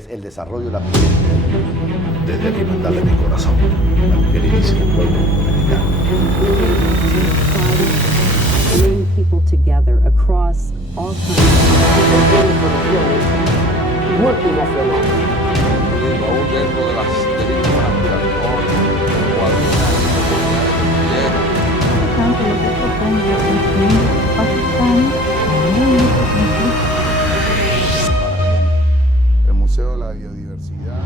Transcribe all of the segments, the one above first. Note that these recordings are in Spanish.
es el desarrollo de la Desde aquí mandarle mi corazón al queridísimo pueblo dominicano. Bring people together across all multinacional. Aún dentro de las deliberaciones tanto, lo que propone es incluir Pakistán en el conflicto. El Museo de la Biodiversidad.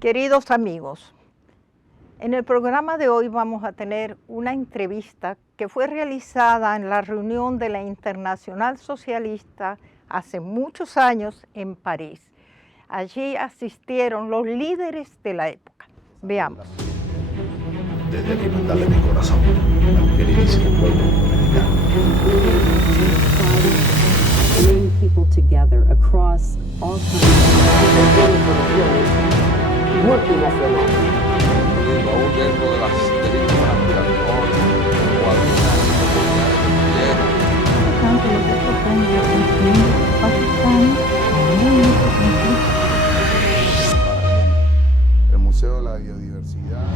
Queridos amigos, en el programa de hoy vamos a tener una entrevista que fue realizada en la reunión de la Internacional Socialista hace muchos años en París. Allí asistieron los líderes de la época. Veamos. Desde aquí mandarle mi corazón al queridísimo pueblo dominicano. bring people together across all multinacional. Aún dentro de las deliberaciones Tanto, lo que propone es incluir Pakistán en el conflicto. El Museo de la Biodiversidad.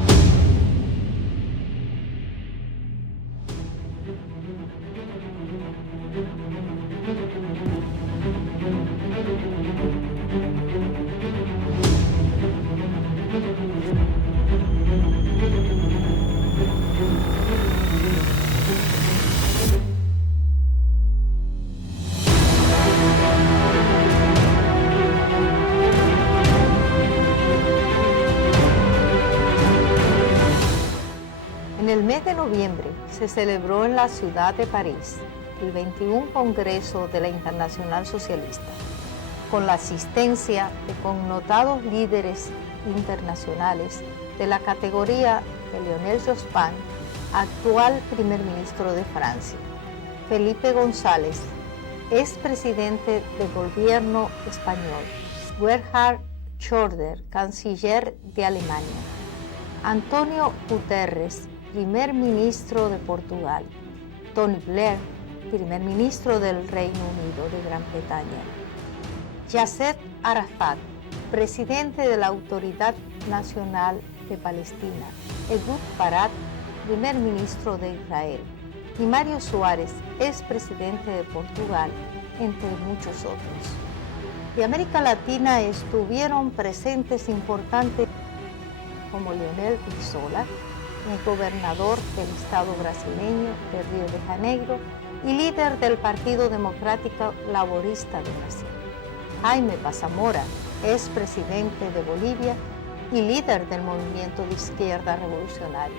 En el mes de noviembre se celebró en la ciudad de París el 21 Congreso de la Internacional Socialista, con la asistencia de connotados líderes internacionales de la categoría de Lionel Jospin, actual primer ministro de Francia, Felipe González, expresidente del gobierno español, Gerhard Schröder, canciller de Alemania, Antonio Guterres, primer ministro de Portugal, Tony Blair, primer ministro del Reino Unido de Gran Bretaña, Yasser Arafat, presidente de la Autoridad Nacional de Palestina, Ehud Barak, primer ministro de Israel, y Mário Soares, expresidente de Portugal, entre muchos otros. De América Latina estuvieron presentes importantes como Leonel Brizola, el gobernador del estado brasileño de Río de Janeiro y líder del Partido Democrático Laborista de Brasil, Jaime Paz Zamora, expresidente de Bolivia y líder del movimiento de izquierda revolucionario,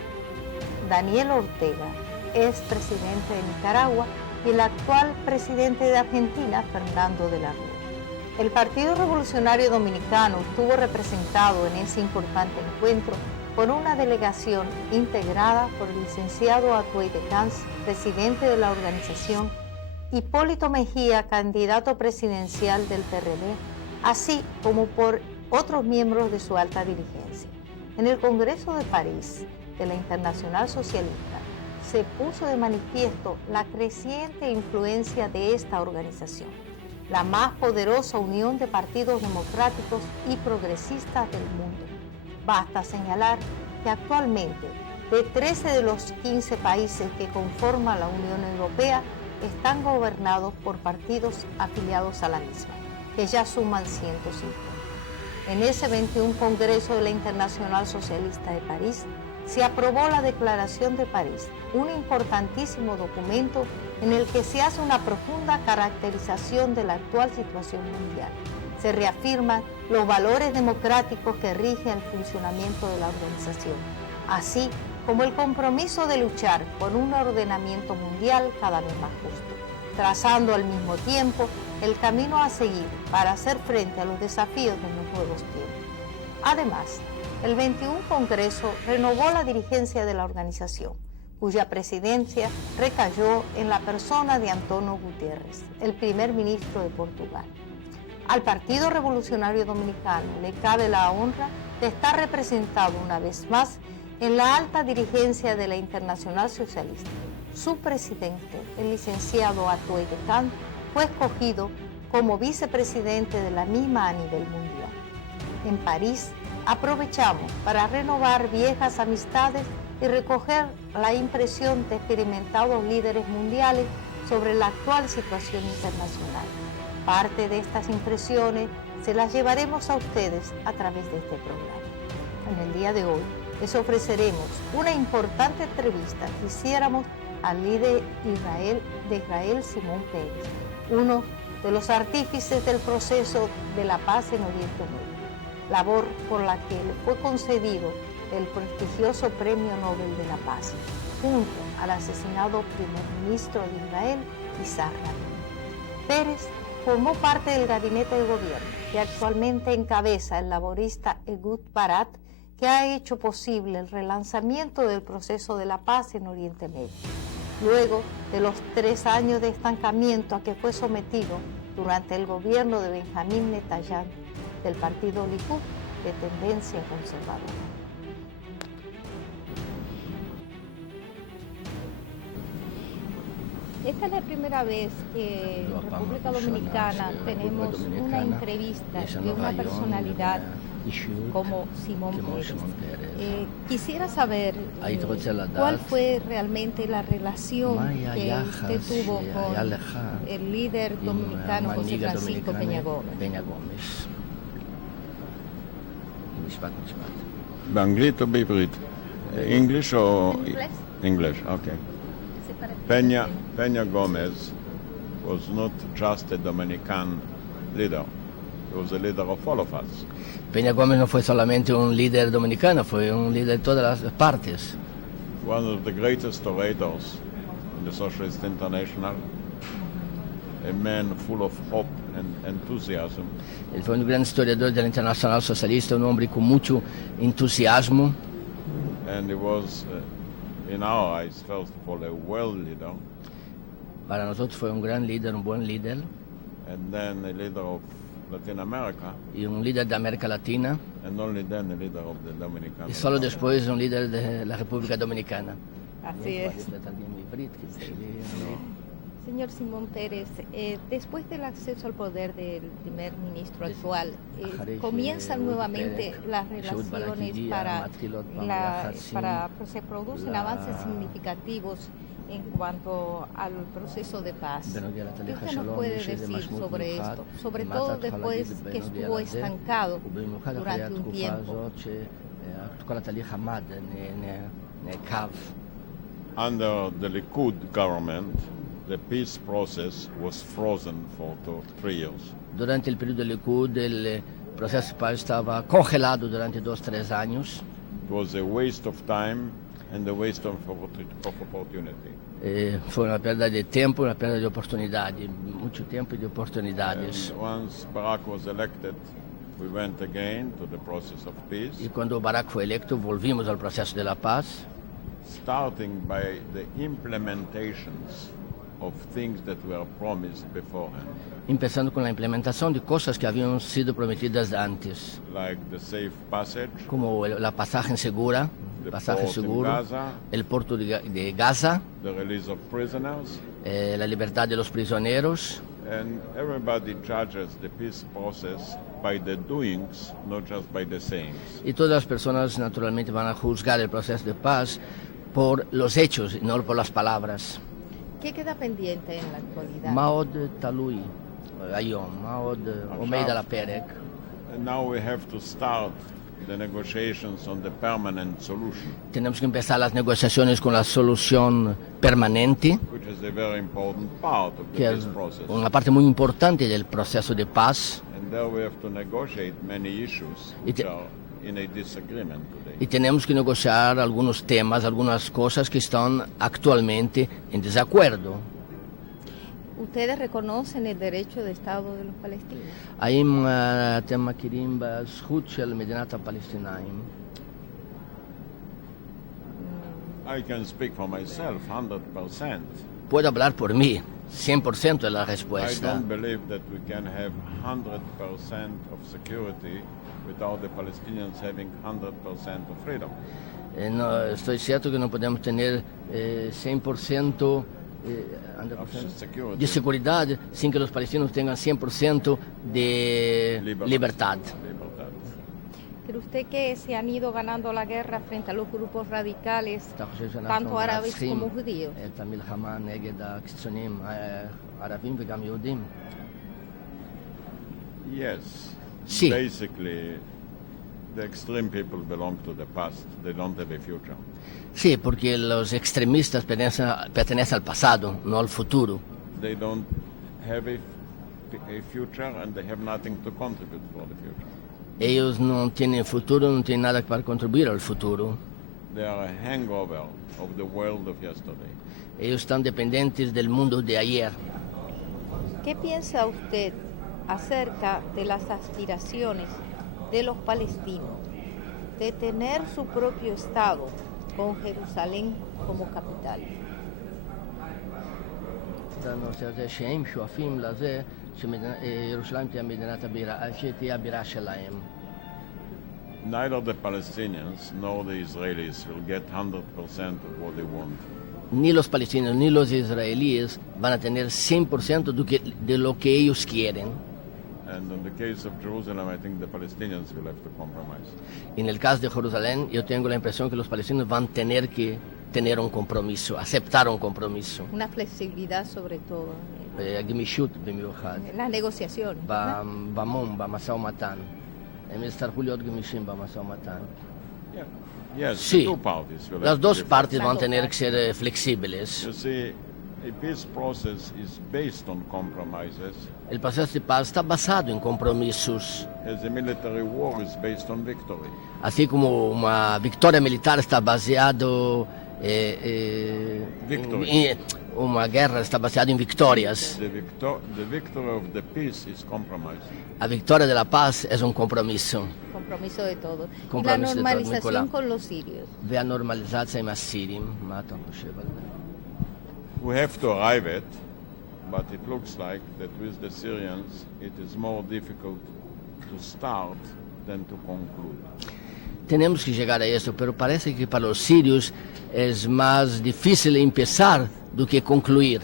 Daniel Ortega, expresidente de Nicaragua, y el actual presidente de Argentina, Fernando de la Rúa. El Partido Revolucionario Dominicano estuvo representado en ese importante encuentro por una delegación integrada por el licenciado Atuey de Cans, presidente de la organización, Hipólito Mejía, candidato presidencial del PRD, así como por otros miembros de su alta dirigencia. En el Congreso de París de la Internacional Socialista se puso de manifiesto la creciente influencia de esta organización, la más poderosa unión de partidos democráticos y progresistas del mundo. Basta señalar que actualmente de 13 de los 15 países que conforman la Unión Europea están gobernados por partidos afiliados a la misma, que ya suman 105. En ese 21 Congreso de la Internacional Socialista de París se aprobó la Declaración de París, un importantísimo documento en el que se hace una profunda caracterización de la actual situación mundial. Se reafirman los valores democráticos que rigen el funcionamiento de la organización, así como el compromiso de luchar por un ordenamiento mundial cada vez más justo, trazando al mismo tiempo el camino a seguir para hacer frente a los desafíos de los nuevos tiempos. Además, el 21 Congreso renovó la dirigencia de la organización, cuya presidencia recayó en la persona de Antonio Guterres, el primer ministro de Portugal. Al Partido Revolucionario Dominicano le cabe la honra de estar representado una vez más en la alta dirigencia de la Internacional Socialista. Su presidente, el licenciado Atuey de Cans, fue escogido como vicepresidente de la misma a nivel mundial. En París aprovechamos para renovar viejas amistades y recoger la impresión de experimentados líderes mundiales sobre la actual situación internacional. Parte de estas impresiones se las llevaremos a ustedes a través de este programa. En el día de hoy les ofreceremos una importante entrevista que hiciéramos al líder de Israel, Simón Pérez, uno de los artífices del proceso de la paz en Oriente Medio, labor por la que le fue concedido el prestigioso Premio Nobel de la Paz, junto al asesinado primer ministro de Israel, Isaac Rabin. Pérez formó parte del gabinete de gobierno que actualmente encabeza el laborista Ehud Barak, que ha hecho posible el relanzamiento del proceso de la paz en Oriente Medio, luego de los 3 años de estancamiento a que fue sometido durante el gobierno de Benjamín Netanyahu del partido Likud de tendencia conservadora. Esta es la primera vez que en República Dominicana tenemos una entrevista de una personalidad como Simón Pérez. Quisiera saber cuál fue realmente la relación que usted tuvo con el líder dominicano José Francisco Peña Gómez. באנגלית או בעברית? English or English? Okay. Peña Gomez was not just a Dominican leader. He was a leader of all of us. Peña Gómez no fue solamente un líder dominicano, fue un líder de todas las partes. One of the greatest orators in the Socialist International, a man full of hope and enthusiasm. Él fue un gran historiador de la Internacional Socialista, un hombre con mucho entusiasmo. And he was, in our eyes, first of all, a world leader. Para nosotros fue un gran líder, un buen líder. And then a leader of Latin America. Y un líder de América Latina. And only then a leader of the Dominican. Y solo después un líder de la República Dominicana. Así es. Señor Simón Pérez, después del acceso al poder del primer ministro actual, comienzan nuevamente las relaciones para se producen avances significativos en cuanto al proceso de paz. ¿Qué usted nos puede decir sobre esto? Sobre todo después que estuvo estancado durante un tiempo. Under the Likud government, the peace process was frozen for 3 years. Durante el periodo del Likud, el proceso de paz estaba congelado durante 2-3 años. It was a waste of time and a waste of opportunity. Fue una pérdida de tiempo, una pérdida de oportunidades, mucho tiempo y de oportunidades. And once Barak was elected, we went again to the process of peace. Y cuando Barak fue electo, volvimos al proceso de la paz. Starting by the implementations of things that were promised beforehand. Empezando con la implementación de cosas que habían sido prometidas antes. Like the safe passage. Como la pasaje segura, pasaje seguro, Gaza, el puerto de Gaza, the release of prisoners. La libertad de los prisioneros. And everybody judges the peace process by the doings, not just by the sayings. Y todas las personas naturalmente van a juzgar el proceso de paz por los hechos y no por las palabras. ¿Qué queda pendiente en la actualidad? Maod Talui, Ayom, Maod Omeida la Perek. And now we have to start the negotiations on the permanent solution. Tenemos que empezar las negociaciones con la solución permanente, Which is a very important part of the que peace es process. una parte muy importante del proceso de paz. And there we have to negotiate many issues which are in a disagreement today. Y tenemos que negociar algunos temas, algunas cosas que están actualmente en desacuerdo. ¿Ustedes reconocen el derecho de Estado de los palestinos? האם אתם מכירים בזכות של מדינת הפלסטינאים? I can speak for myself 100%. Puedo hablar por mí, 100% de la I respuesta. don't believe that we can have 100% of security without the Palestinians having 100% of freedom. No, estoy cierto que no podemos tener 100% security. de seguridad sin que los palestinos tengan 100% de libertad. ¿Cree usted que se han ido ganando la guerra frente a los grupos radicales, אתה חושב שאנחנו tanto árabes מנצחים como judíos? את המלחמה נגד הקיצונים הערבים וגם יהודים? Yes. Sí. Basically, the extreme people belong to the past. They don't have a future. Sí, porque los extremistas pertenecen al pasado, no al futuro. They don't have a future and they have nothing to contribute for the future. Ellos no tienen futuro, no tienen nada para contribuir al futuro. They are a hangover of the world of yesterday. Ellos están dependientes del mundo de ayer. ¿Qué piensa usted acerca de las aspiraciones de los palestinos de tener su propio Estado con Jerusalén como capital? הנושא הזה שהם שואפים לזה שירושלים תהיה שתהיה הבירה שלהם. Neither the Palestinians nor the Israelis will get 100% of what they want. Ni los palestinos ni los israelíes van a tener 100% de lo que ellos quieren. And in the case of Jerusalem, I think the Palestinians will have to compromise. En el caso de Jerusalén, yo tengo la impresión que los palestinos van a tener que tener un compromiso, aceptar un compromiso. Una flexibilidad sobre todo. הגמישות במיוחד. Las negociaciones. במשא ומתן. הם יצטרכו להיות גמישים במשא ומתן. Yes, Sí, the two parties will las have to dos be partes van a Las dos tener que ser flexibles. You see, a peace process is based on compromises, El proceso de paz está basado en compromisos, as a military war is based on victory. así como una victoria militar está baseado Victory. una guerra está baseada en victorias. The victory of the peace is compromise. La victoria de la paz es un compromiso. Compromiso de todo. Y la Compromiso de todo, normalización Nicolás. con los sirios. והנורמליזציה עם הסירים, מה אתה חושב על זה? We have to arrive at, but it looks like that with the Syrians it is more difficult to start than to conclude. Tenemos que llegar a eso, pero parece que para los sirios es más difícil empezar do que concluir.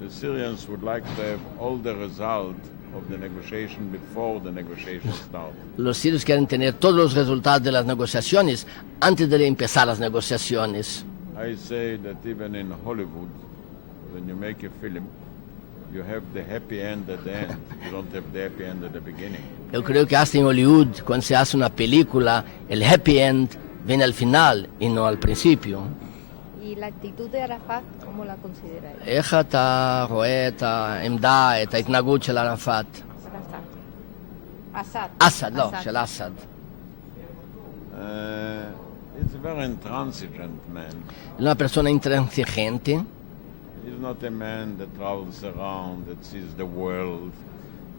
The Syrians would like to have all the result of the negotiation before the negotiations start. Los sirios quieren tener todos los resultados de las negociaciones antes de empezar las negociaciones. I say that even in Hollywood, when you make a film, you have the happy end at the end. You don't have the happy end at the beginning. Eu creo que hasta en Hollywood, cuando se hace una película, el happy end viene al final y no al principio. ¿Y la actitud de Arafat, cómo la considera él? איך אתה רואה את העמדה, את ההתנהגות של ערפאת? Assad. אסד, לא, Assad. של אסד. It's a very intransigent man. Una persona intransigente, He's not a man that travels around, that sees the world.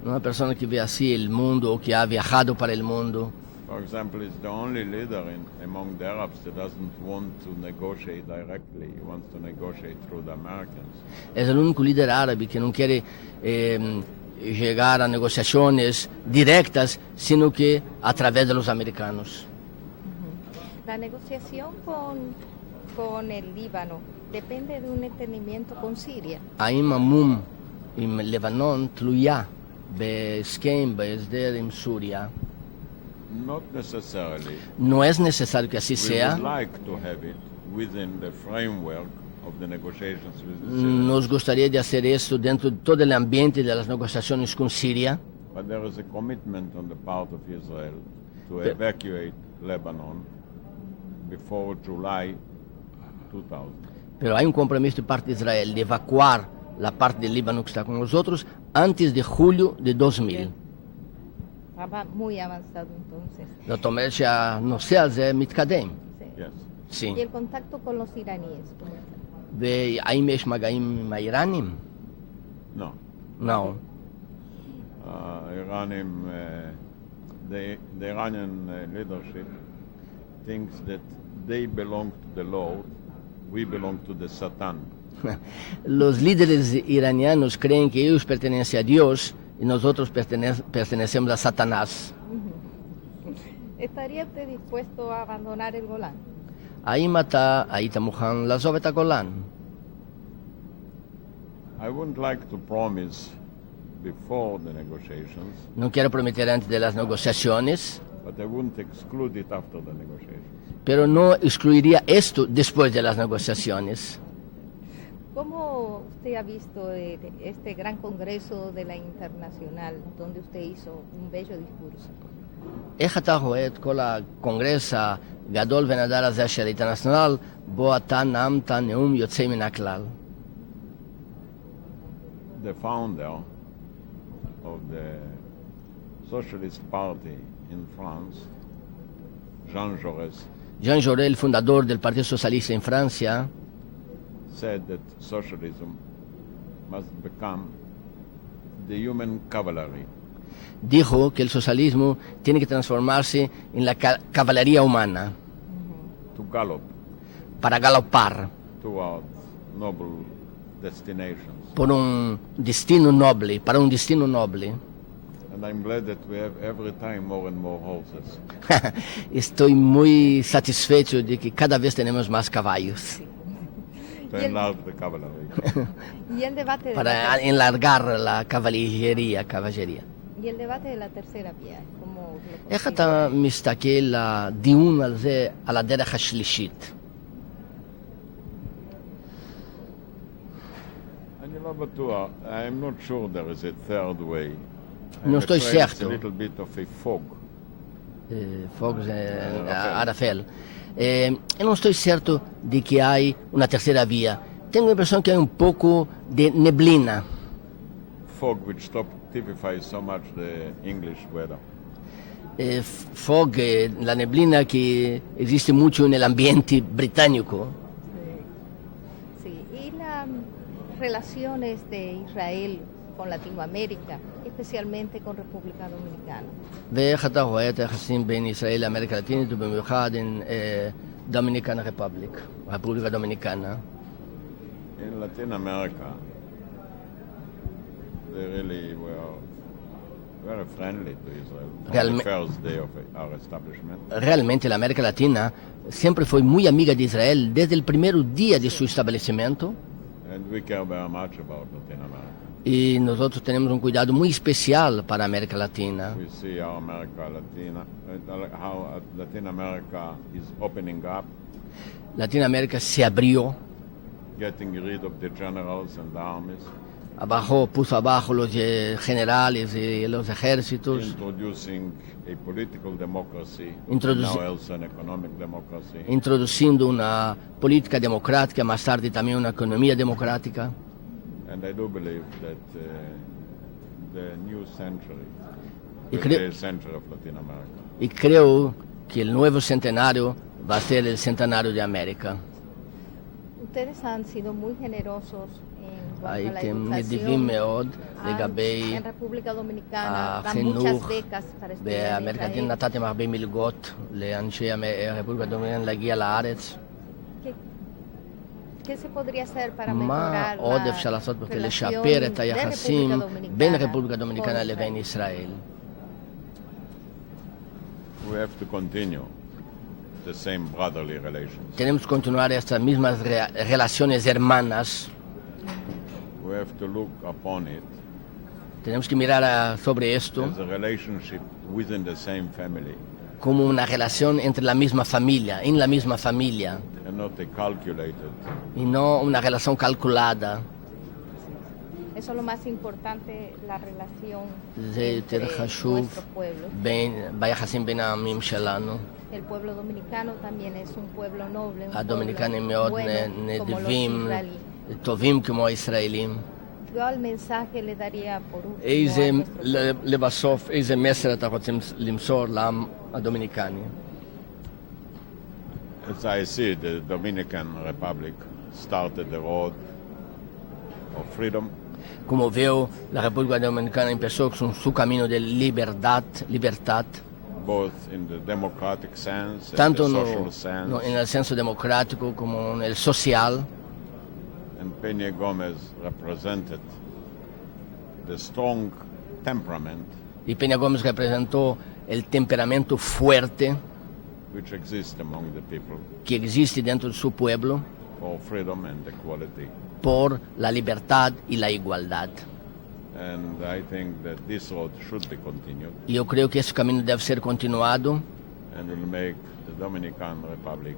una persona que ve así el mundo o que ha viajado para el mundo. For example, he's the only leader among the Arabs that doesn't want to negotiate directly. He wants to negotiate through the Americans. Es el único líder árabe que no quiere llegar a negociaciones directas, sino que a través de los americanos. La negociación con el Líbano depende de un entendimiento con Siria. האם המום עם לבנון תלויה בהסכם, בהסדר עם סוריה? Not necessarily. No es necesario que así We sea. would like to have it within the framework of the negotiations with the Syrians. Nos gustaría de hacer esto dentro de todo el ambiente de las negociaciones con Siria, But there is a commitment on the part of Israel to Pe- evacuate Lebanon before July 2000. pero hay un compromiso de parte de Israel de evacuar la parte del Líbano que está con nosotros antes de julio de 2000. Estaba muy avanzado entonces. זאת אומרת שהנושא הזה מתקדם. Sí. Yes. Sí. Y el contacto con los iraníes. ¿cómo está? והאם יש מגעים עם האיראנים? No. No. The Iranian leadership thinks that they belong to the Lord, we belong to the Satan. Los líderes iranianos creen que ellos pertenecen a Dios y nosotros pertenecemos a Satanás. ¿Estaría usted dispuesto a abandonar el Golán? האם אתה היית מוכן לעזוב את הגולן? I wouldn't like to promise before the negotiations, No quiero prometer antes de las negociaciones, but I wouldn't exclude it after the negotiations. pero no excluiría esto después de las negociaciones. ¿Cómo usted ha visto este gran congreso de la Internacional donde usted hizo un bello discurso? איך אתה רואה את כל הקונגרס הגדול ונהדר הזה של האינטרנציונל, בו אתה נאמת נאום יוצא מן הכלל? The founder of the Socialist Party in France, Jean Jaurès, Jean Jaurès, el fundador del Partido Socialista en Francia, said that socialism must become the human cavalry dijo que el socialismo tiene que transformarse en la caballería humana to gallop para galopar toward noble destinations. por un destino noble, para un destino noble. And I'm glad that we have every time more and more horses. Estoy muy satisfecho de que cada vez tenemos más caballos To enlarge the cavalry. Y el debate de para enlargar la caballería. y el debate de la tercera vía, ¿cómo lo איך considera? אתה מסתכל לדיון על זה, על הדרך השלישית? אני לא בטוח. I'm not sure there is a third way. I'm No estoy afraid it's cierto. a little bit of a fog. Fox, Arafel. Eu não estou certo de que há uma terceira via. Tenho a impressão que há um pouco de neblina. Fog which typifies so much the English weather. Fog, la neblina que existe mucho en el ambiente británico. Sí, y las relaciones de Israel con Latinoamérica, especialmente con República Dominicana. ואיך אתה רואה את היחסים בין ישראל לאמריקה הלטינית ובמיוחד עם דומיניקנה רפובליק, הרפובליקה דומיניקנה? In Latin America, they really were very friendly to Israel on Realme- the first day of our establishment. Realmente la América Latina siempre fue muy amiga de Israel desde el primer día de su establecimiento And we care very much about Latin America. y nosotros tenemos un cuidado muy especial para América Latina. We see how Latin America is opening up, Latinoamérica se abrió, getting rid of the generals and the armies, puso abajo los generales y los ejércitos, introducing a political democracy, Introduci- now also an economic democracy. introduciendo una política democrática, más tarde también una economía democrática. And I do believe that the new century Y will creo- be a century of Latin America. Y creo que el nuevo centenario va a ser el centenario de América. Ustedes han sido muy generosos en cuanto a la הייתם נדיבים educación. מאוד לגבי En República Dominicana dan muchas החינוך. becas para estudiar en באמריקה הלטינית Israel. נתתם הרבה מלגות לאנשי הרפובליקה הדומיניקנית להגיע לארץ. ¿Qué se podría hacer para מה mejorar עוד la אפשר לעשות בכדי relación לשפר את de היחסים República בין Dominicana הרפובליקה הדומיניקנה con לבין Israel? ישראל? We have to continue the same brotherly relations. Tenemos que continuar estas mismas relaciones hermanas. We have to look upon it Tenemos que mirar sobre esto as a relationship within the same family como una relación entre la misma familia, en la misma familia, and not a calculated. y no una relación calculada. Eso es lo más importante, la relación זה יותר entre חשוב nuestro pueblo. ביחסים בין העמים שלנו. El pueblo dominicano también es un pueblo noble, un הדומיניקנים pueblo מאוד bueno, como los נדיבים, israelíes. טובים כמו הישראלים. ¿Cuál mensaje le daría por último איזה, a nuestros לבסוף, איזה מסר אתה רוצה למסור לעם הדומיניקני? As I see, the Dominican Republic started the road of freedom, Como veo, la República Dominicana empezó con su camino de libertad, both in the democratic sense and tanto the social sense. en el senso democrático como en el social. And Peña Gomez represented the strong temperament Y Peña Gómez representó el temperamento fuerte which exists among the people que existe dentro de su pueblo for freedom and equality. por la libertad y la igualdad. And I think that this road should be continued Y yo creo que ese camino debe ser continuado and will make the Dominican Republic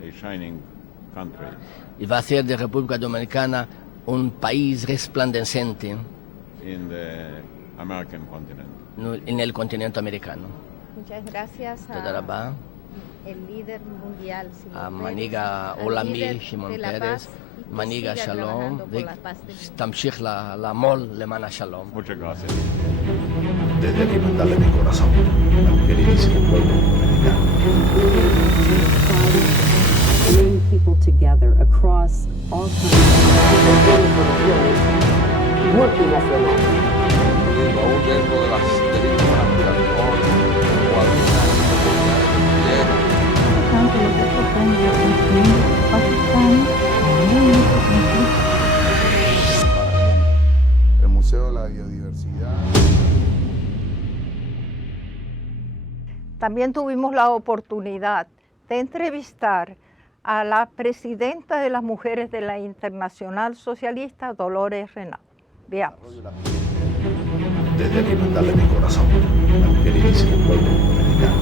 a shining country y va a hacer de República Dominicana un país resplandeciente in the American continent. en el continente americano. Muchas gracias תודה רבה. el líder mundial Simón המנהיga Pérez, al עולמי líder שמעון de la פרס, paz, y que מנהיג siga השלום, trabajando por la paz del mundo. ותמשיך לעמול למען השלום. Muchas gracias. Desde aquí mandarle mi corazón al queridísimo pueblo dominicano. Bring people together across all countries. Multinacional. Y aún dentro de las derechos naturales, igualdad, oportunidades de tanto lo que propone la Constitución Pakistán también en este conflicto. El Museo de la Biodiversidad. También tuvimos la oportunidad de entrevistar a la presidenta de las mujeres de la Internacional Socialista, Dolores Renaud. Veamos. Desde aquí mandarle mi corazón al queridísimo pueblo dominicano.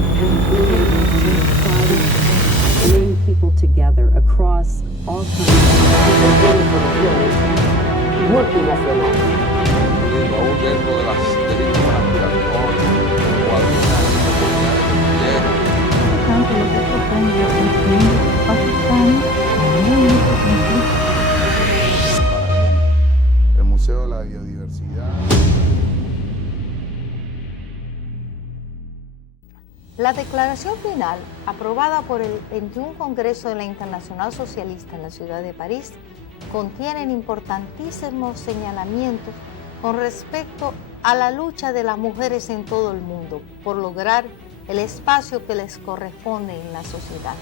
Bring people together across all countries. Multinacional. y aún dentro de las derechos naturales, igualdad, oportunidades de Tanto lo que propone la Constitución Pakistán también en este conflicto. El Museo de la Biodiversidad. La declaración final, aprobada por el 21 Congreso de la Internacional Socialista en la ciudad de París, contiene importantísimos señalamientos con respecto a la lucha de las mujeres en todo el mundo por lograr el espacio que les corresponde en la sociedad.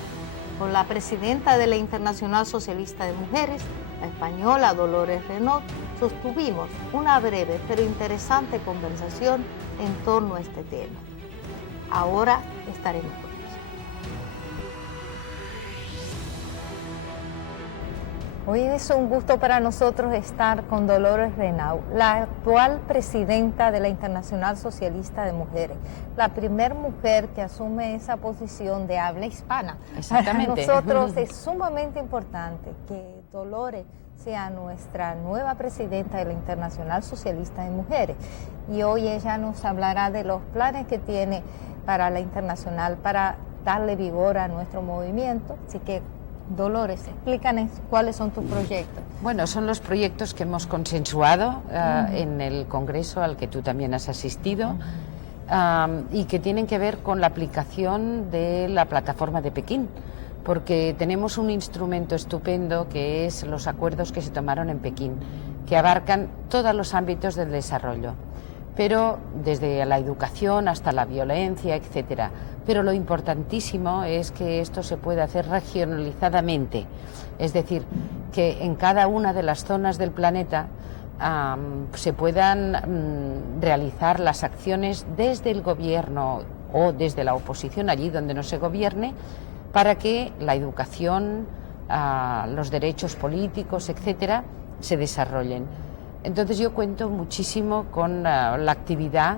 Con la presidenta de la Internacional Socialista de Mujeres, la española Dolores Renaud, sostuvimos una breve pero interesante conversación en torno a este tema. Ahora estaremos con ella. Hoy es un gusto para nosotros estar con Dolores Renaud, la actual presidenta de la Internacional Socialista de Mujeres, la primera mujer que asume esa posición de habla hispana. Exactamente. Para nosotros es sumamente importante que Dolores sea nuestra nueva presidenta de la Internacional Socialista de Mujeres. Y hoy ella nos hablará de los planes que tiene para la Internacional para darle vigor a nuestro movimiento. Así que, Dolores, explícanos cuáles son tus proyectos. Bueno, son los proyectos que hemos consensuado en el Congreso al que tú también has asistido y que tienen que ver con la aplicación de la plataforma de Pekín, porque tenemos un instrumento estupendo que es los acuerdos que se tomaron en Pekín, que abarcan todos los ámbitos del desarrollo, pero desde la educación hasta la violencia, etcétera. Pero lo importantísimo es que esto se puede hacer regionalizadamente, es decir, que en cada una de las zonas del planeta se puedan realizar las acciones desde el gobierno o desde la oposición, allí donde no se gobierne, para que la educación, los derechos políticos, etcétera, se desarrollen. Entonces yo cuento muchísimo con la actividad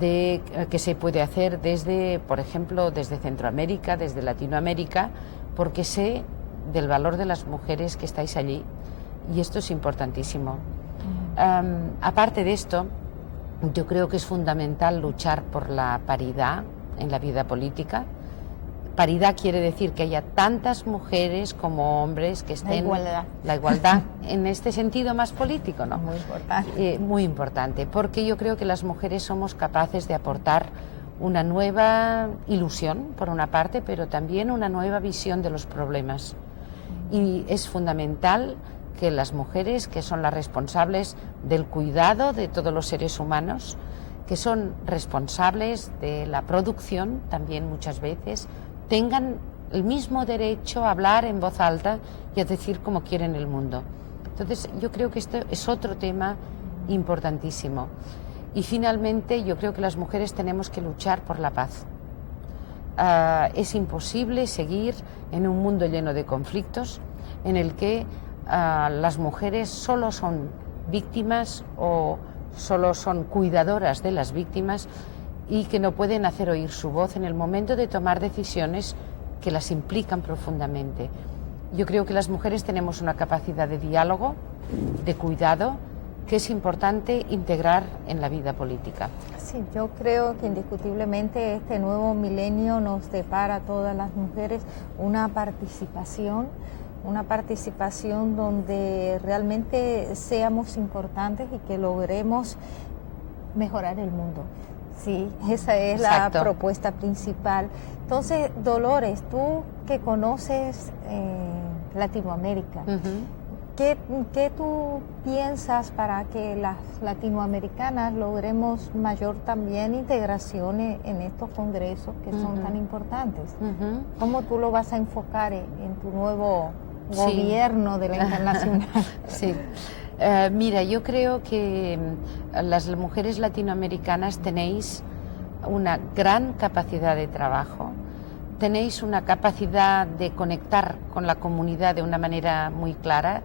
que se puede hacer desde, por ejemplo, desde Centroamérica, desde Latinoamérica, porque sé del valor de las mujeres que estáis allí y esto es importantísimo. Aparte de esto, yo creo que es fundamental luchar por la paridad en la vida política. Paridad quiere decir que haya tantas mujeres como hombres que estén... La igualdad en este sentido más político, ¿no? Muy importante. Muy importante, porque yo creo que las mujeres somos capaces de aportar una nueva ilusión, por una parte, pero también una nueva visión de los problemas. Y es fundamental que las mujeres, que son las responsables del cuidado de todos los seres humanos, que son responsables de la producción, también muchas veces, tengan el mismo derecho a hablar en voz alta y a decir cómo quieren el mundo. Entonces, yo creo que esto es otro tema importantísimo. Y finalmente, yo creo que las mujeres tenemos que luchar por la paz. Es imposible seguir en un mundo lleno de conflictos, en el que las mujeres solo son víctimas o solo son cuidadoras de las víctimas y que no pueden hacer oír su voz en el momento de tomar decisiones que las implican profundamente. Yo creo que las mujeres tenemos una capacidad de diálogo, de cuidado, que es importante integrar en la vida política. Sí, yo creo que indiscutiblemente este nuevo milenio nos depara a todas las mujeres una participación donde realmente seamos importantes y que logremos mejorar el mundo. Sí, esa es Exacto. la propuesta principal. Entonces, Dolores, tú que conoces Latinoamérica, ¿qué tú piensas para que las latinoamericanas logremos mayor también integración en estos congresos que son tan importantes? ¿Cómo tú lo vas a enfocar en tu nuevo gobierno de la internacional? Sí. Mira, yo creo que las mujeres latinoamericanas tenéis una gran capacidad de trabajo, tenéis una capacidad de conectar con la comunidad de una manera muy clara,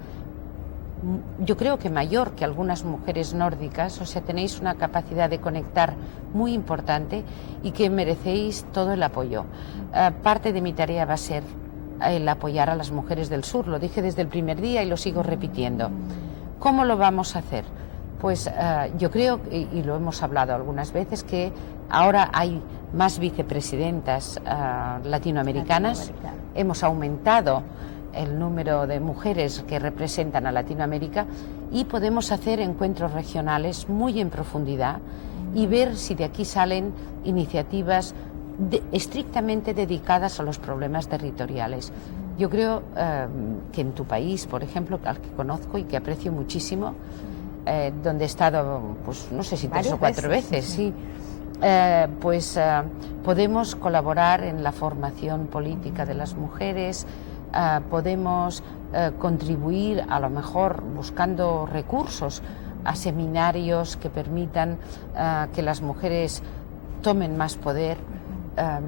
yo creo que mayor que algunas mujeres nórdicas, o sea, tenéis una capacidad de conectar muy importante y que merecéis todo el apoyo. Parte de mi tarea va a ser el apoyar a las mujeres del sur, lo dije desde el primer día y lo sigo repitiendo. ¿Cómo lo vamos a hacer? Pues yo creo, y lo hemos hablado algunas veces, que ahora hay más vicepresidentas latinoamericanas. Hemos aumentado el número de mujeres que representan a Latinoamérica y podemos hacer encuentros regionales muy en profundidad y ver si de aquí salen iniciativas estrictamente dedicadas a los problemas territoriales. Yo creo que en tu país, por ejemplo, al que conozco y que aprecio muchísimo, donde he estado, pues no sé si 3 o 4 veces, sí, podemos colaborar en la formación política de las mujeres, podemos contribuir a lo mejor buscando recursos a seminarios que permitan que las mujeres tomen más poder.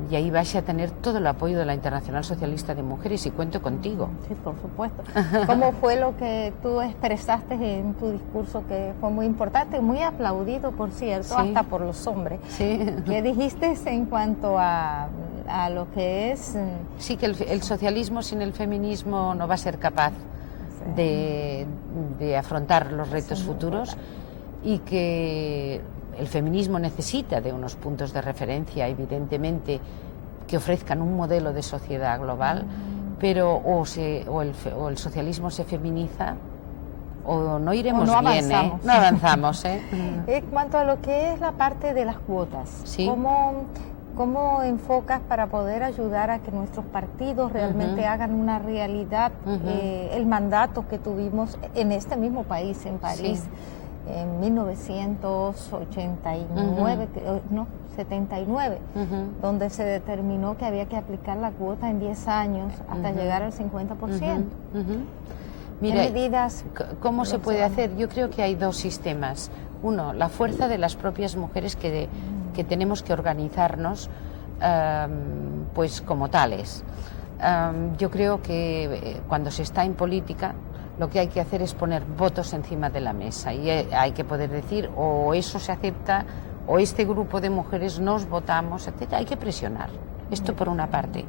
Y ahí vais a tener todo el apoyo de la Internacional Socialista de Mujeres y cuento contigo. Sí, por supuesto. ¿Cómo fue lo que tú expresaste en tu discurso, que fue muy importante, muy aplaudido, por cierto, Sí. hasta por los hombres? Sí. ¿Qué dijiste en cuanto a lo que es? Sí, que el socialismo sin el feminismo no va a ser capaz de afrontar los retos futuros y que el feminismo necesita de unos puntos de referencia, evidentemente, que ofrezcan un modelo de sociedad global, pero o el socialismo se feminiza o no iremos no bien, avanzamos. No avanzamos. En cuanto a lo que es la parte de las cuotas, Sí. ¿Cómo enfocas para poder ayudar a que nuestros partidos realmente hagan una realidad el mandato que tuvimos en este mismo país, en París? Sí. En 1989, 79, donde se determinó que había que aplicar la cuota en 10 años hasta llegar al 50%. Mira, ¿Qué medidas? ¿Cómo se puede hacer? Yo creo que hay dos sistemas. Uno, la fuerza de las propias mujeres que tenemos que organizarnos pues como tales. Yo creo que cuando se está en política lo que hay que hacer es poner votos encima de la mesa y hay que poder decir o eso se acepta o este grupo de mujeres nos votamos, etc. Hay que presionar. Esto por una parte.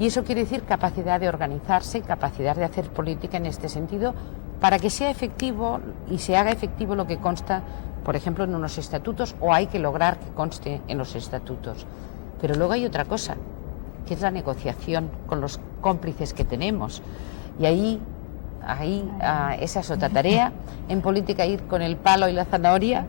Y eso quiere decir capacidad de organizarse, capacidad de hacer política en este sentido para que sea efectivo y se haga efectivo lo que consta, por ejemplo, en unos estatutos o hay que lograr que conste en los estatutos. Pero luego hay otra cosa, que es la negociación con los cómplices que tenemos. Y ahí esa es otra tarea. En política ir con el palo y la zanahoria.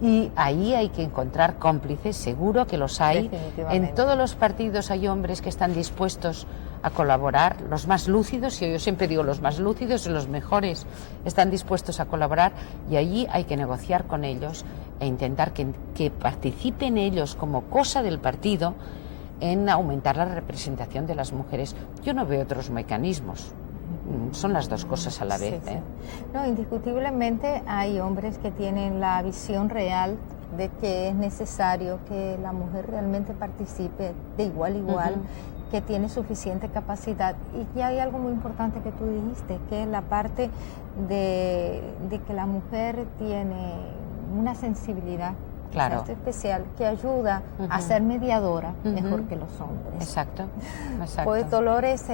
Y ahí hay que encontrar cómplices, seguro que los hay. En todos los partidos hay hombres que están dispuestos a colaborar, los más lúcidos, y yo siempre digo los más lúcidos y los mejores están dispuestos a colaborar, y allí hay que negociar con ellos e intentar que participen ellos como cosa del partido en aumentar la representación de las mujeres. Yo no veo otros mecanismos. Son las dos cosas a la vez. Sí. No, indiscutiblemente hay hombres que tienen la visión real de que es necesario que la mujer realmente participe de igual a igual que tiene suficiente capacidad. Y hay algo muy importante que tú dijiste, que es la parte de que la mujer tiene una sensibilidad especial que ayuda a ser mediadora mejor que los hombres. Exacto. Pues Dolores,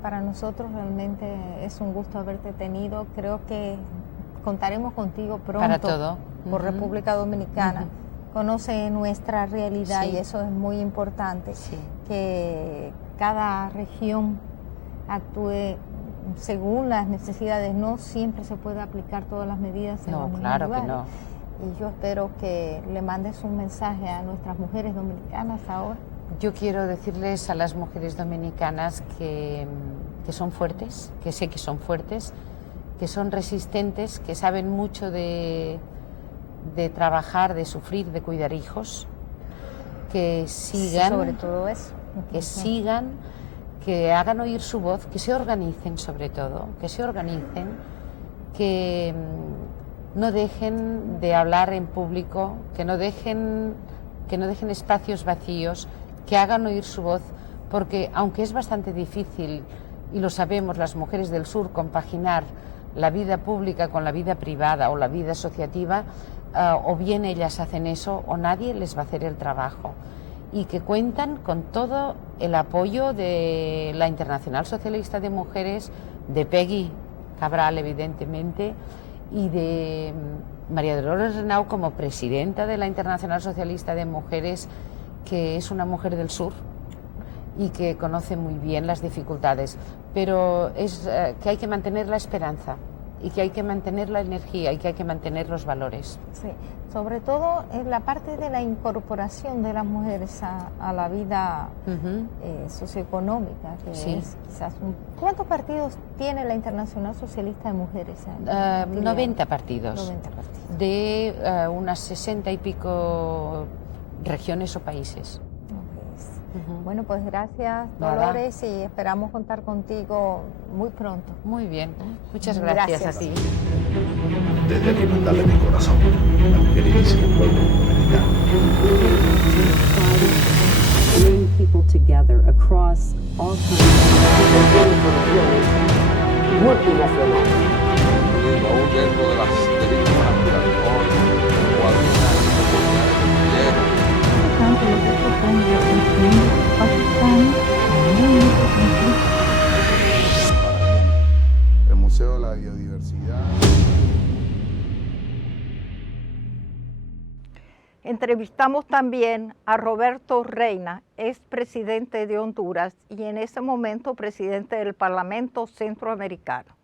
para nosotros realmente es un gusto haberte tenido. Creo que contaremos contigo pronto para todo. Por República Dominicana. Conoce nuestra realidad y eso es muy importante, que cada región actúe según las necesidades. No siempre se puede aplicar todas las medidas en los mismos lugares. Que no. Y yo espero que le mandes un mensaje a nuestras mujeres dominicanas ahora. Yo quiero decirles a las mujeres dominicanas que son fuertes, que sé que son fuertes, que son resistentes, que saben mucho de trabajar, de sufrir, de cuidar hijos, que sigan, sobre todo eso, que sigan, que hagan oír su voz, que se organicen sobre todo, que se organicen, que no dejen de hablar en público, que no dejen espacios vacíos, que hagan oír su voz, porque aunque es bastante difícil, y lo sabemos las mujeres del sur, compaginar la vida pública con la vida privada o la vida asociativa, o bien ellas hacen eso o nadie les va a hacer el trabajo, y que cuentan con todo el apoyo de la Internacional Socialista de Mujeres, de Peggy Cabral evidentemente, y de María Dolores Renau como presidenta de la Internacional Socialista de Mujeres, que es una mujer del sur y que conoce muy bien las dificultades, pero es que hay que mantener la esperanza y que hay que mantener la energía y que hay que mantener los valores. Sí, sobre todo en la parte de la incorporación de las mujeres a la vida socioeconómica, que es quizás ¿Cuántos partidos tiene la Internacional Socialista de Mujeres? 90 partidos. 90 partidos. De unas 60 y pico regiones o países. Bueno, pues gracias, Dolores, y esperamos contar contigo muy pronto. Muy bien, muchas gracias a ti. Desde aquí mandarle mi corazón al queridísimo pueblo dominicano. Bring people together across all multinacionales. Y aún dentro de las derechos naturales, tanto lo que propone Pakistán, El Museo de la Biodiversidad. Entrevistamos también a Roberto Reina, expresidente de Honduras y en ese momento presidente del Parlamento Centroamericano.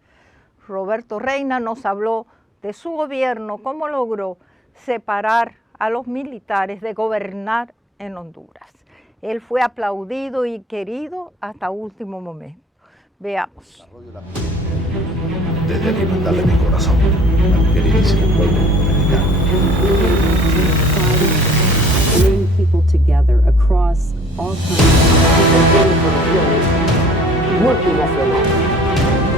Roberto Reina nos habló de su gobierno, cómo logró separar a los militares de gobernar en Honduras. Él fue aplaudido y querido hasta último momento. Veamos. Desde aquí mandarle mi corazón al queridísimo pueblo dominicano. bring people together across all multinacionales.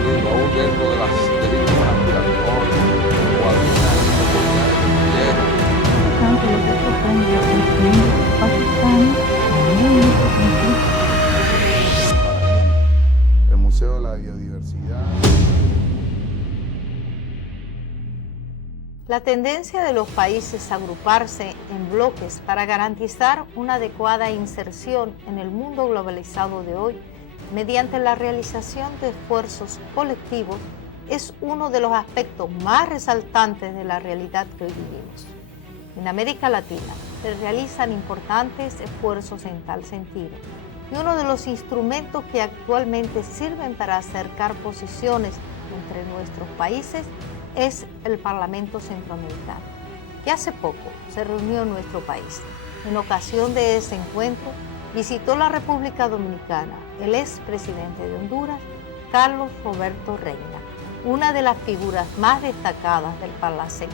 Y aún dentro de las derechos naturales, tanto lo que propone Pakistán, El Museo de la Biodiversidad. La tendencia de los países a agruparse en bloques para garantizar una adecuada inserción en el mundo globalizado de hoy, mediante la realización de esfuerzos colectivos, es uno de los aspectos más resaltantes de la realidad que hoy vivimos. En América Latina se realizan importantes esfuerzos en tal sentido, y uno de los instrumentos que actualmente sirven para acercar posiciones entre nuestros países es el Parlamento Centroamericano, que hace poco se reunió en nuestro país. En ocasión de ese encuentro, visitó la República Dominicana el expresidente de Honduras, Carlos Roberto Reina, una de las figuras más destacadas del Parlacén,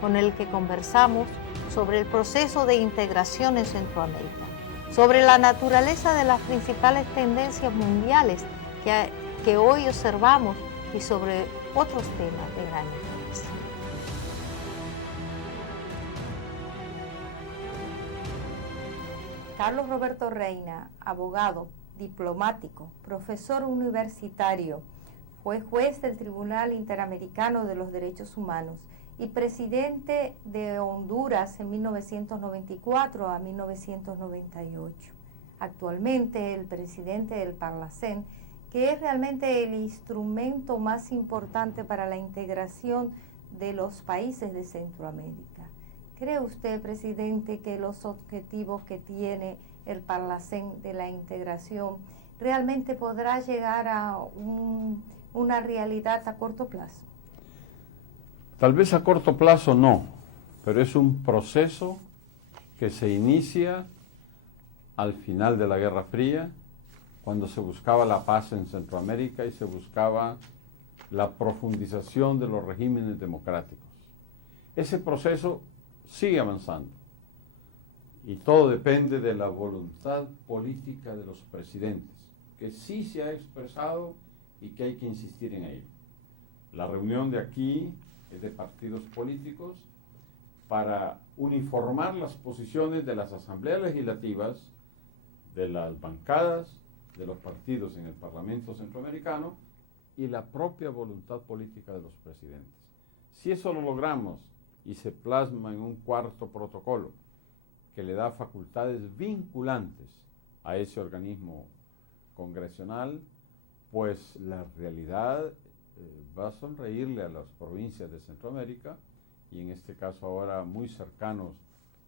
con el que conversamos sobre el proceso de integración en Centroamérica, sobre la naturaleza de las principales tendencias mundiales que hoy observamos y sobre otros temas de gran interés. Carlos Roberto Reina, abogado, diplomático, profesor universitario, fue juez del Tribunal Interamericano de los Derechos Humanos y presidente de Honduras en 1994 a 1998. Actualmente el presidente del Parlacén, que es realmente el instrumento más importante para la integración de los países de Centroamérica. ¿Cree usted, presidente, que los objetivos que tiene el Parlacén de la integración realmente podrá llegar a una realidad a corto plazo? Tal vez a corto plazo no, pero es un proceso que se inicia al final de la Guerra Fría, cuando se buscaba la paz en Centroamérica y se buscaba la profundización de los regímenes democráticos. Ese proceso sigue avanzando y todo depende de la voluntad política de los presidentes, que sí se ha expresado y que hay que insistir en ello. La reunión de aquí es de partidos políticos para uniformar las posiciones de las asambleas legislativas, de las bancadas, de los partidos en el Parlamento Centroamericano y la propia voluntad política de los presidentes. Si eso lo logramos y se plasma en un cuarto protocolo que le da facultades vinculantes a ese organismo congresional, pues la realidad va a sonreírle a las provincias de Centroamérica y en este caso ahora muy cercanos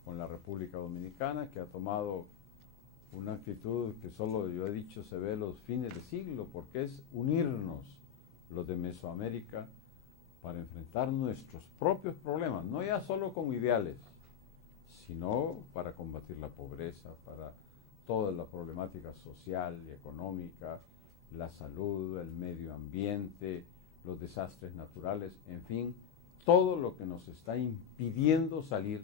con la República Dominicana, que ha tomado una actitud que solo yo he dicho se ve los fines de siglo, porque es unirnos los de Mesoamérica para enfrentar nuestros propios problemas, no ya solo con ideales, sino para combatir la pobreza, para toda la problemática social y económica, la salud, el medio ambiente, los desastres naturales, en fin, todo lo que nos está impidiendo salir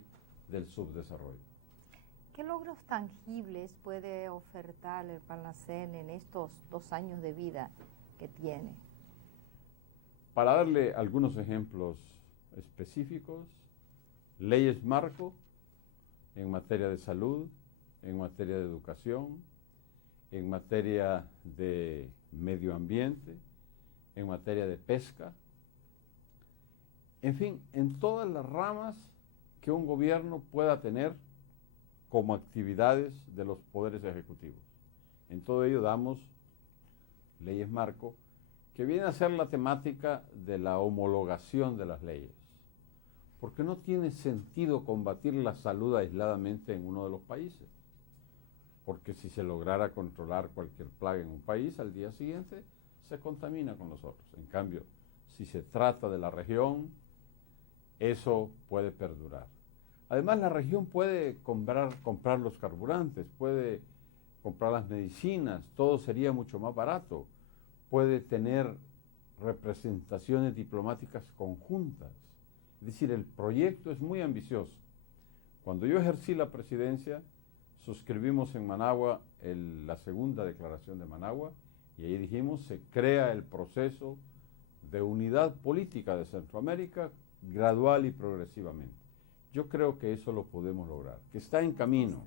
del subdesarrollo. ¿Qué logros tangibles puede ofertar el Parlacén en estos 2 años de vida que tiene? Para darle algunos ejemplos específicos, leyes marco en materia de salud, en materia de educación, en materia de medio ambiente, en materia de pesca, en fin, en todas las ramas que un gobierno pueda tener como actividades de los poderes ejecutivos. En todo ello damos leyes marco, que viene a ser la temática de la homologación de las leyes, porque no tiene sentido combatir la salud aisladamente en uno de los países, porque si se lograra controlar cualquier plaga en un país, al día siguiente se contamina con los otros. En cambio, si se trata de la región, eso puede perdurar. Además, la región puede comprar los carburantes, puede comprar las medicinas, todo sería mucho más barato. Puede tener representaciones diplomáticas conjuntas. Es decir, el proyecto es muy ambicioso. Cuando yo ejercí la presidencia, suscribimos en Managua la segunda declaración de Managua y ahí dijimos, se crea el proceso de unidad política de Centroamérica gradual y progresivamente. Yo creo que eso lo podemos lograr, que está en camino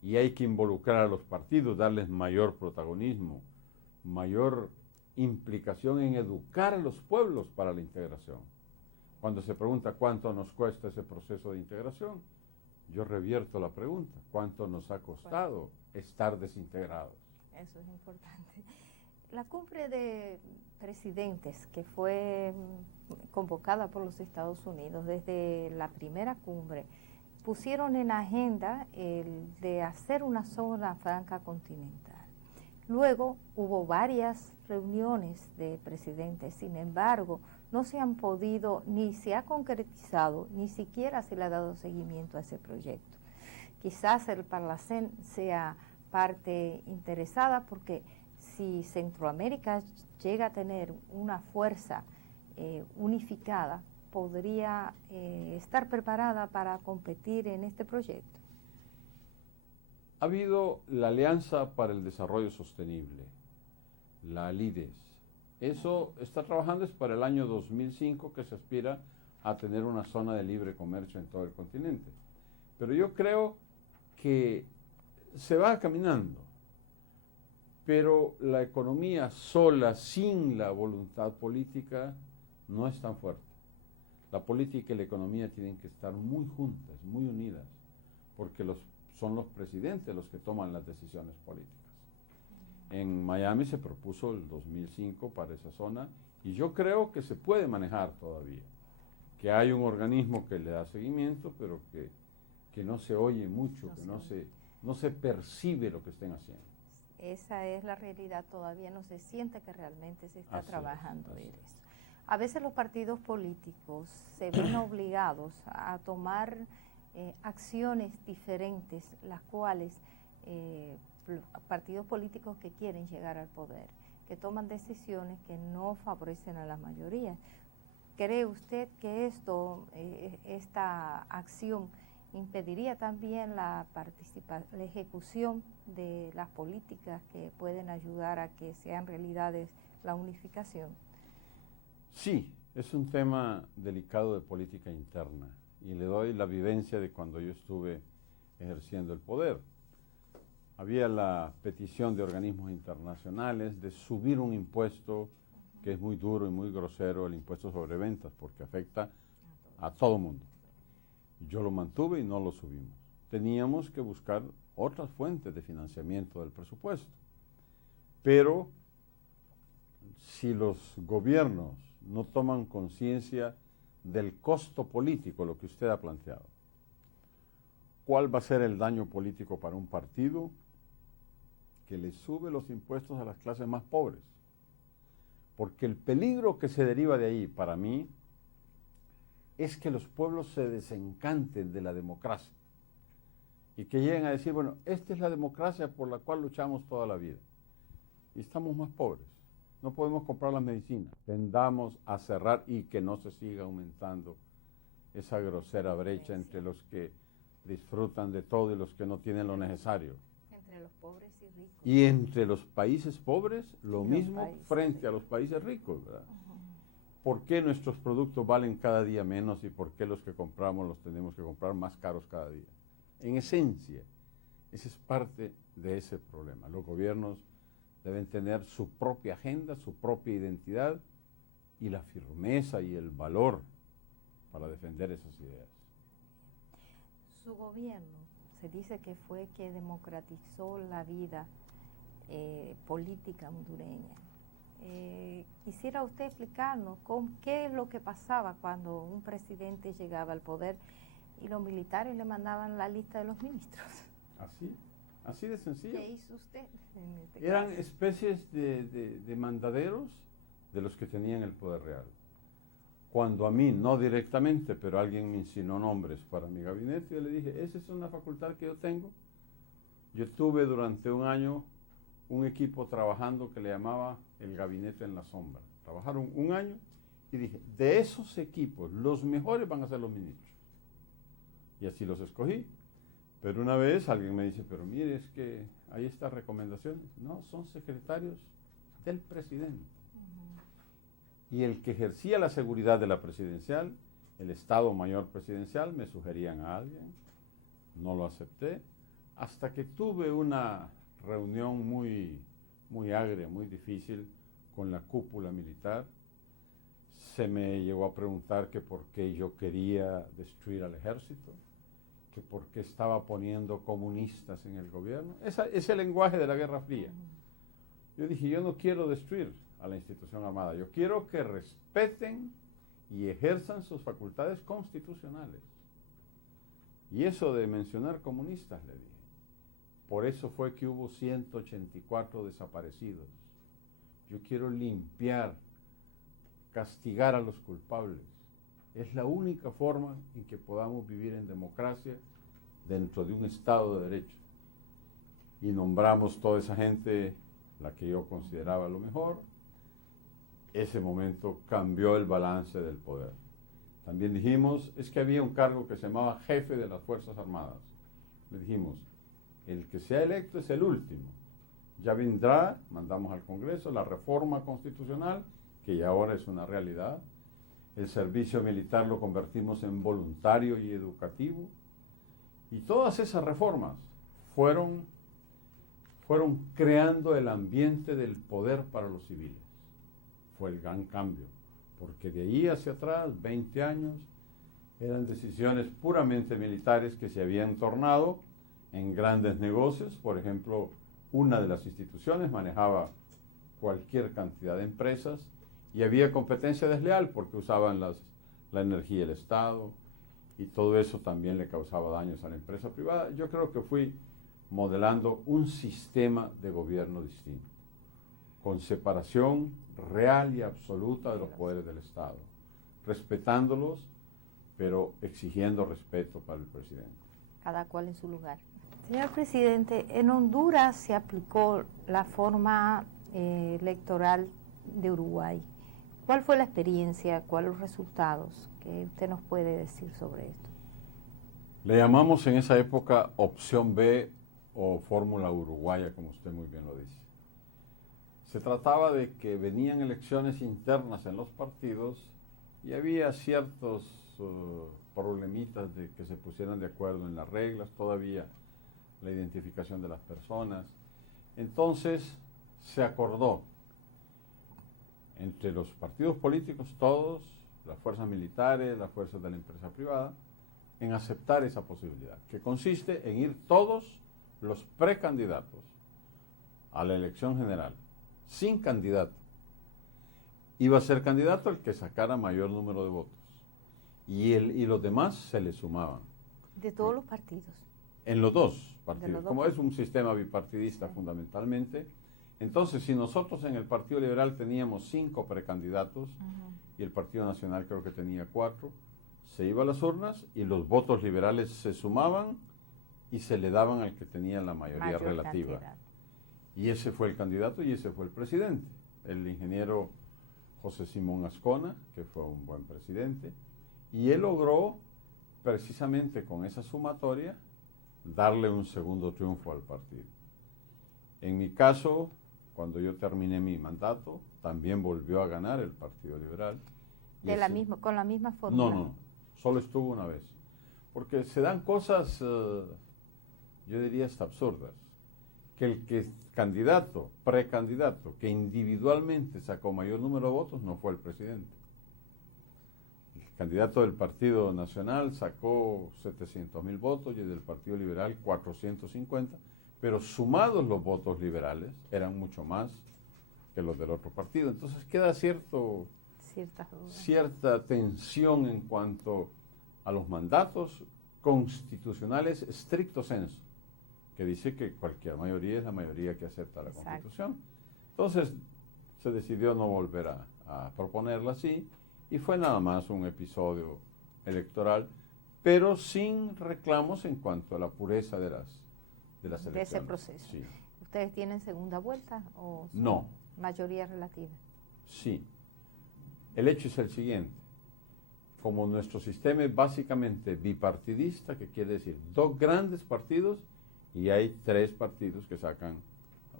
y hay que involucrar a los partidos, darles mayor protagonismo, mayor implicación en educar a los pueblos para la integración. Cuando se pregunta cuánto nos cuesta ese proceso de integración, yo revierto la pregunta, ¿cuánto nos ha costado estar desintegrados? Eso es importante. La cumbre de presidentes que fue convocada por los Estados Unidos, desde la primera cumbre, pusieron en agenda el de hacer una zona franca continental. Luego hubo varias reuniones de presidentes, sin embargo, no se han podido, ni se ha concretizado, ni siquiera se le ha dado seguimiento a ese proyecto. Quizás el Parlacén sea parte interesada porque si Centroamérica llega a tener una fuerza unificada, podría estar preparada para competir en este proyecto. Ha habido la Alianza para el Desarrollo Sostenible, la ALIDES. Eso está trabajando es para el año 2005, que se aspira a tener una zona de libre comercio en todo el continente. Pero yo creo que se va caminando. Pero la economía sola, sin la voluntad política, no es tan fuerte. La política y la economía tienen que estar muy juntas, muy unidas, porque son los presidentes los que toman las decisiones políticas. En Miami se propuso el 2005 para esa zona, y yo creo que se puede manejar todavía, que hay un organismo que le da seguimiento, pero que no se oye mucho, que no se percibe lo que estén haciendo. Esa es la realidad, todavía no se siente que realmente se está trabajando en eso. A veces los partidos políticos se ven obligados a tomar acciones diferentes, las cuales partidos políticos que quieren llegar al poder, que toman decisiones que no favorecen a la mayoría. ¿Cree usted que esta acción impediría también la ejecución de las políticas que pueden ayudar a que sean realidades la unificación? Sí, es un tema delicado de política interna, y le doy la vivencia de cuando yo estuve ejerciendo el poder. Había la petición de organismos internacionales de subir un impuesto que es muy duro y muy grosero, el impuesto sobre ventas, porque afecta a todo el mundo. Yo lo mantuve y no lo subimos. Teníamos que buscar otras fuentes de financiamiento del presupuesto. Pero si los gobiernos no toman conciencia del costo político, lo que usted ha planteado, ¿cuál va a ser el daño político para un partido que le sube los impuestos a las clases más pobres? Porque el peligro que se deriva de ahí, para mí, es que los pueblos se desencanten de la democracia y que lleguen a decir, bueno, esta es la democracia por la cual luchamos toda la vida y estamos más pobres, no podemos comprar las medicinas. Tendamos a cerrar y que no se siga aumentando esa grosera brecha entre los que disfrutan de todo y los que no tienen lo necesario. Entre los pobres y ricos. Y entre los países pobres, lo mismo frente a los países ricos, ¿verdad? ¿Por qué nuestros productos valen cada día menos y por qué los que compramos los tenemos que comprar más caros cada día? En esencia, esa es parte de ese problema. Los gobiernos deben tener su propia agenda, su propia identidad y la firmeza y el valor para defender esas ideas. Su gobierno se dice que fue que democratizó la vida política hondureña. Quisiera usted explicarnos qué es lo que pasaba cuando un presidente llegaba al poder y los militares le mandaban la lista de los ministros. Así de sencillo. ¿Qué hizo usted en este Eran caso? especies de mandaderos de los que tenían el poder real. Cuando a mí, no directamente, pero alguien me insinuó nombres para mi gabinete, yo le dije, esa es una facultad que yo tengo. Yo tuve durante un año un equipo trabajando que le llamaba el gabinete en la sombra. Trabajaron un año y dije, de esos equipos, los mejores van a ser los ministros. Y así los escogí. Pero una vez alguien me dice, pero mire, es que hay estas recomendaciones. No, son secretarios del presidente. Y el que ejercía la seguridad de la presidencial, el Estado Mayor Presidencial, me sugerían a alguien. No lo acepté. Hasta que tuve una reunión muy agria, muy difícil con la cúpula militar. Se me llegó a preguntar que por qué yo quería destruir al ejército, que por qué estaba poniendo comunistas en el gobierno. Ese lenguaje de la Guerra Fría. Yo dije, yo no quiero destruir a la institución armada, yo quiero que respeten y ejerzan sus facultades constitucionales. Y eso de mencionar comunistas, le dije. Por eso fue que hubo 184 desaparecidos. Yo quiero limpiar, castigar a los culpables. Es la única forma en que podamos vivir en democracia dentro de un Estado de Derecho. Y nombramos toda esa gente, la que yo consideraba lo mejor. Ese momento cambió el balance del poder. También dijimos, es que había un cargo que se llamaba jefe de las Fuerzas Armadas. Le dijimos, el que sea electo es el último. Ya vendrá, mandamos al Congreso, la reforma constitucional, que ya ahora es una realidad. El servicio militar lo convertimos en voluntario y educativo. Y todas esas reformas fueron fueron creando el ambiente del poder para los civiles. Fue el gran cambio, porque de ahí hacia atrás, 20 años, eran decisiones puramente militares que se habían tornado en grandes negocios. Por ejemplo, una de las instituciones manejaba cualquier cantidad de empresas y había competencia desleal porque usaban la energía del Estado y todo eso también le causaba daños a la empresa privada. Yo creo que fui modelando un sistema de gobierno distinto, con separación real y absoluta de los poderes del Estado, respetándolos, pero exigiendo respeto para el presidente. Cada cual en su lugar. Señor presidente, en Honduras se aplicó la forma electoral de Uruguay. ¿Cuál fue la experiencia? ¿Cuáles los resultados? ¿Qué usted nos puede decir sobre esto? Le llamamos en esa época opción B o fórmula uruguaya, como usted muy bien lo dice. Se trataba de que venían elecciones internas en los partidos y había ciertos problemitas de que se pusieran de acuerdo en las reglas, todavía la identificación de las personas. Entonces se acordó entre los partidos políticos todos, las fuerzas militares, las fuerzas de la empresa privada, en aceptar esa posibilidad, que consiste en ir todos los precandidatos a la elección general, sin candidato. Iba a ser candidato el que sacara mayor número de votos. Y los demás se le sumaban. De todos los partidos. En los dos partidos. Como es un sistema bipartidista fundamentalmente, entonces si nosotros en el Partido Liberal teníamos 5 precandidatos y el Partido Nacional creo que tenía 4, se iba a las urnas y los votos liberales se sumaban y se le daban al que tenía la mayoría relativa. Cantidad. Y ese fue el candidato y ese fue el presidente, el ingeniero José Simón Azcona, que fue un buen presidente, y él logró, precisamente con esa sumatoria, darle un segundo triunfo al partido. En mi caso, cuando yo terminé mi mandato, también volvió a ganar el Partido Liberal. ¿Con la misma fórmula? No, solo estuvo una vez. Porque se dan cosas, yo diría hasta absurdas. Que el precandidato, que individualmente sacó mayor número de votos, no fue el presidente. El candidato del Partido Nacional sacó 700,000 votos y el del Partido Liberal 450, pero sumados los votos liberales eran mucho más que los del otro partido. Entonces queda cierta tensión en cuanto a los mandatos constitucionales estricto sensu, que dice que cualquier mayoría es la mayoría que acepta la Constitución. Entonces se decidió no volver a proponerla así y fue nada más un episodio electoral, pero sin reclamos en cuanto a la pureza de las elecciones. De ese proceso. Sí. ¿Ustedes tienen segunda vuelta o no? Mayoría relativa. Sí. El hecho es el siguiente. Como nuestro sistema es básicamente bipartidista, que quiere decir 2 grandes partidos, y hay 3 partidos que sacan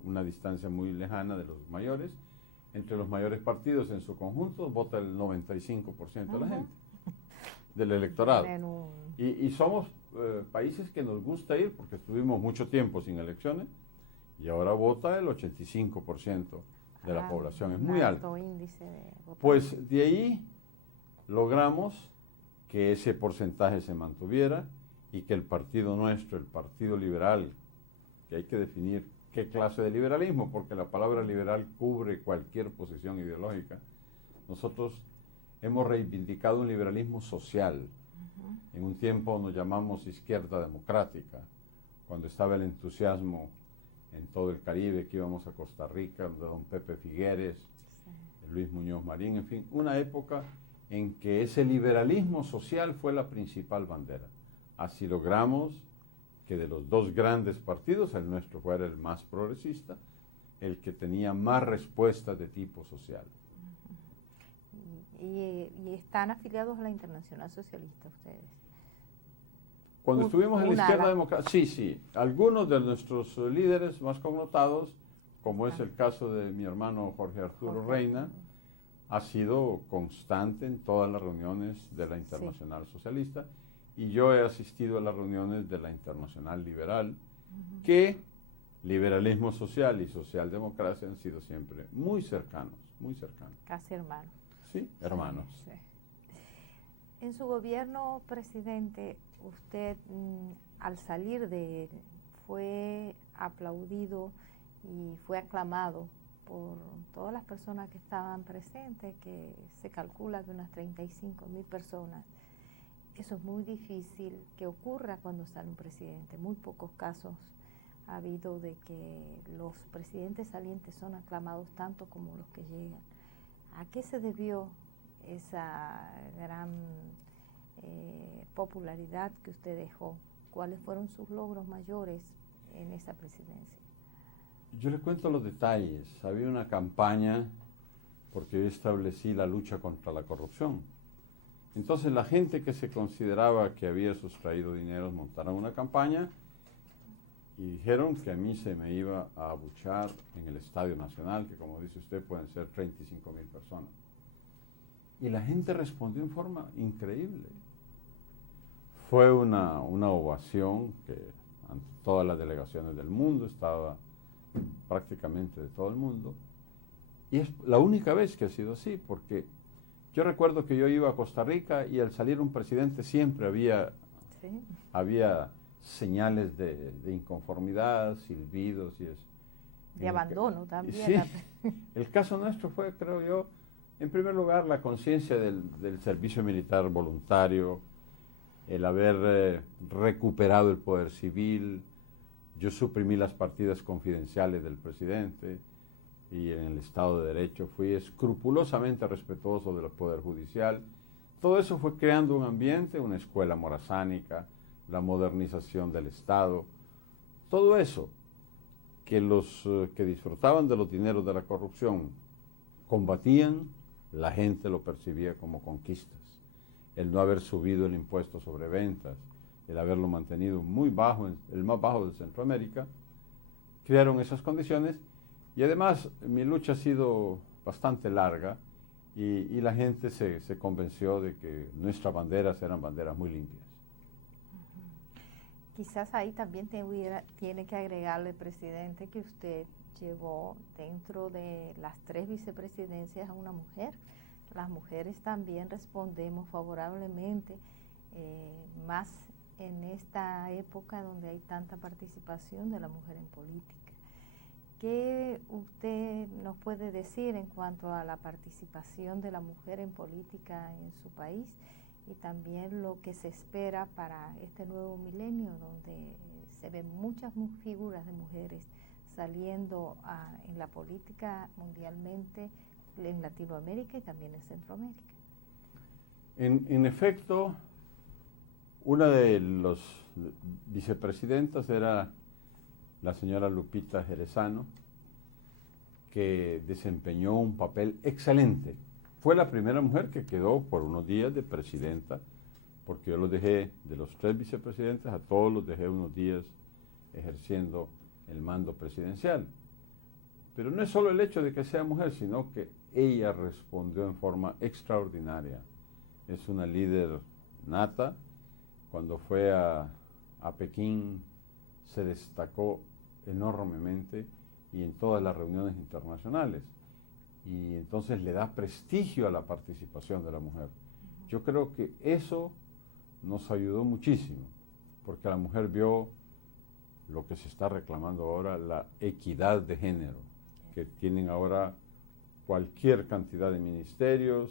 una distancia muy lejana de los mayores. Entre los mayores partidos en su conjunto vota el 95% de la gente, del electorado. Y somos países que nos gusta ir porque estuvimos mucho tiempo sin elecciones y ahora vota el 85% de la población. Es muy alto. Índice de votación. Pues de ahí logramos que ese porcentaje se mantuviera y que el partido nuestro, el Partido Liberal, que hay que definir qué clase de liberalismo, porque la palabra liberal cubre cualquier posición ideológica. Nosotros hemos reivindicado un liberalismo social. En un tiempo nos llamamos izquierda democrática, cuando estaba el entusiasmo en todo el Caribe, que íbamos a Costa Rica, de don Pepe Figueres, Luis Muñoz Marín, en fin, una época en que ese liberalismo social fue la principal bandera. Así logramos que de los 2 grandes partidos, el nuestro fuera el más progresista, el que tenía más respuestas de tipo social. ¿Y están afiliados a la Internacional Socialista ustedes? Cuando estuvimos en la izquierda democrática, sí. Algunos de nuestros líderes más connotados, como es el caso de mi hermano Jorge Arturo Reina, ha sido constante en todas las reuniones de la Internacional Socialista, y yo he asistido a las reuniones de la Internacional Liberal, que liberalismo social y socialdemocracia han sido siempre muy cercanos, muy cercanos. Casi hermanos. Sí, hermanos. Sí. En su gobierno, presidente, usted al salir de él fue aplaudido y fue aclamado por todas las personas que estaban presentes, que se calcula de unas 35.000 personas. Eso es muy difícil que ocurra cuando sale un presidente. Muy pocos casos ha habido de que los presidentes salientes son aclamados tanto como los que llegan. ¿A qué se debió esa gran popularidad que usted dejó? ¿Cuáles fueron sus logros mayores en esa presidencia? Yo le cuento los detalles. Había una campaña porque yo establecí la lucha contra la corrupción. Entonces la gente que se consideraba que había sustraído dinero montaron una campaña y dijeron que a mí se me iba a abuchar en el Estadio Nacional, que como dice usted pueden ser 35.000 personas. Y la gente respondió en forma increíble. Fue una ovación que ante todas las delegaciones del mundo, estaba prácticamente de todo el mundo. Y es la única vez que ha sido así, porque yo recuerdo que yo iba a Costa Rica y al salir un presidente siempre había señales de inconformidad, silbidos y eso. De abandono también. Sí, el caso nuestro fue, creo yo, en primer lugar, la conciencia del servicio militar voluntario, el haber recuperado el poder civil. Yo suprimí las partidas confidenciales del presidente y en el Estado de Derecho fui escrupulosamente respetuoso del Poder Judicial. Todo eso fue creando un ambiente, una escuela morazánica, la modernización del Estado. Todo eso que los que disfrutaban de los dineros de la corrupción combatían, la gente lo percibía como conquistas. El no haber subido el impuesto sobre ventas, el haberlo mantenido muy bajo, el más bajo de Centroamérica, crearon esas condiciones. Y además mi lucha ha sido bastante larga y la gente se convenció de que nuestras banderas eran banderas muy limpias. Quizás ahí también tiene que agregarle, presidente, que usted llevó dentro de las 3 vicepresidencias a una mujer. Las mujeres también respondemos favorablemente, más en esta época donde hay tanta participación de la mujer en política. ¿Qué usted nos puede decir en cuanto a la participación de la mujer en política en su país y también lo que se espera para este nuevo milenio, donde se ven muchas figuras de mujeres saliendo en la política mundialmente, en Latinoamérica y también en Centroamérica? En efecto, una de las vicepresidentas era la señora Lupita Jerezano, que desempeñó un papel excelente. Fue la primera mujer que quedó por unos días de presidenta, porque yo los dejé, de los 3 vicepresidentes, a todos los dejé unos días ejerciendo el mando presidencial. Pero no es solo el hecho de que sea mujer, sino que ella respondió en forma extraordinaria. Es una líder nata. Cuando fue a Pekín se destacó enormemente y en todas las reuniones internacionales. Y entonces le da prestigio a la participación de la mujer. Yo creo que eso nos ayudó muchísimo, porque la mujer vio lo que se está reclamando ahora, la equidad de género, que tienen ahora cualquier cantidad de ministerios,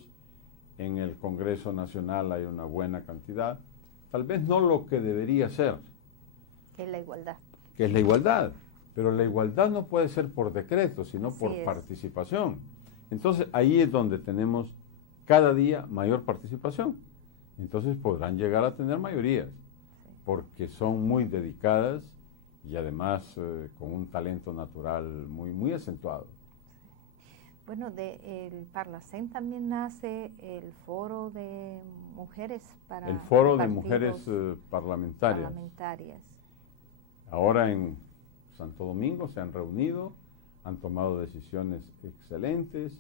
en el Congreso Nacional hay una buena cantidad, tal vez no lo que debería ser. Que es la igualdad. Que es la igualdad, pero la igualdad no puede ser por decreto, sino por participación. Entonces ahí es donde tenemos cada día mayor participación. Entonces podrán llegar a tener mayorías, porque son muy dedicadas y además con un talento natural muy, muy acentuado. Bueno, del Parlacén también nace el Foro de Mujeres para... El Foro de Mujeres parlamentarias. Ahora en Santo Domingo se han reunido, han tomado decisiones excelentes,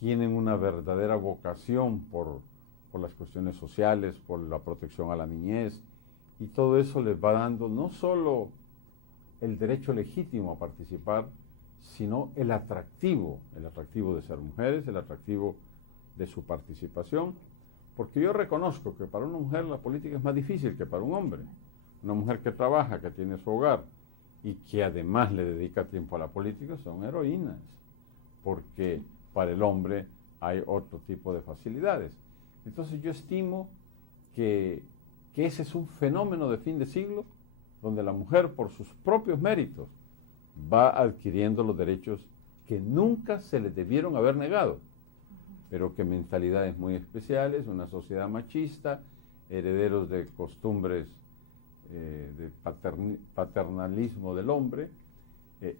tienen una verdadera vocación por las cuestiones sociales, por la protección a la niñez, y todo eso les va dando no solo el derecho legítimo a participar, sino el atractivo de ser mujeres, el atractivo de su participación, porque yo reconozco que para una mujer la política es más difícil que para un hombre. Una mujer que trabaja, que tiene su hogar y que además le dedica tiempo a la política son heroínas, porque para el hombre hay otro tipo de facilidades. Entonces yo estimo que ese es un fenómeno de fin de siglo, donde la mujer por sus propios méritos va adquiriendo los derechos que nunca se le debieron haber negado, pero que mentalidades muy especiales, una sociedad machista, herederos de costumbres de paternalismo del hombre,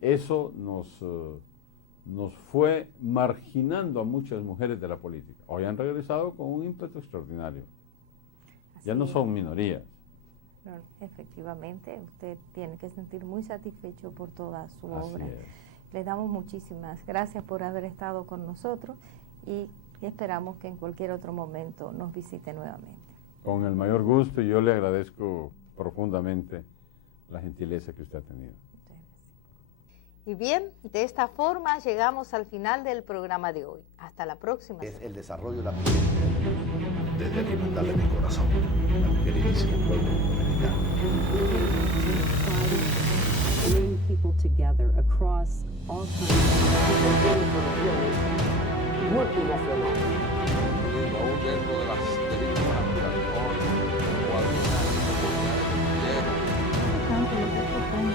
eso nos fue marginando a muchas mujeres de la política. Hoy han regresado con un ímpetu extraordinario. Ya no son minorías. No, efectivamente, usted tiene que sentir muy satisfecho por toda su obra. Le damos muchísimas gracias por haber estado con nosotros y esperamos que en cualquier otro momento nos visite nuevamente. Con el mayor gusto, y yo le agradezco profundamente la gentileza que usted ha tenido. Y bien, de esta forma llegamos al final del programa de hoy. Hasta la próxima. Es el desarrollo de la política. Desde aquí mandarle mi corazón al queridísimo pueblo dominicano. Bring people together across all multinacional. Y aún dentro de las derechos naturales, igualdad, oportunidades de mujeres. Tanto lo que propone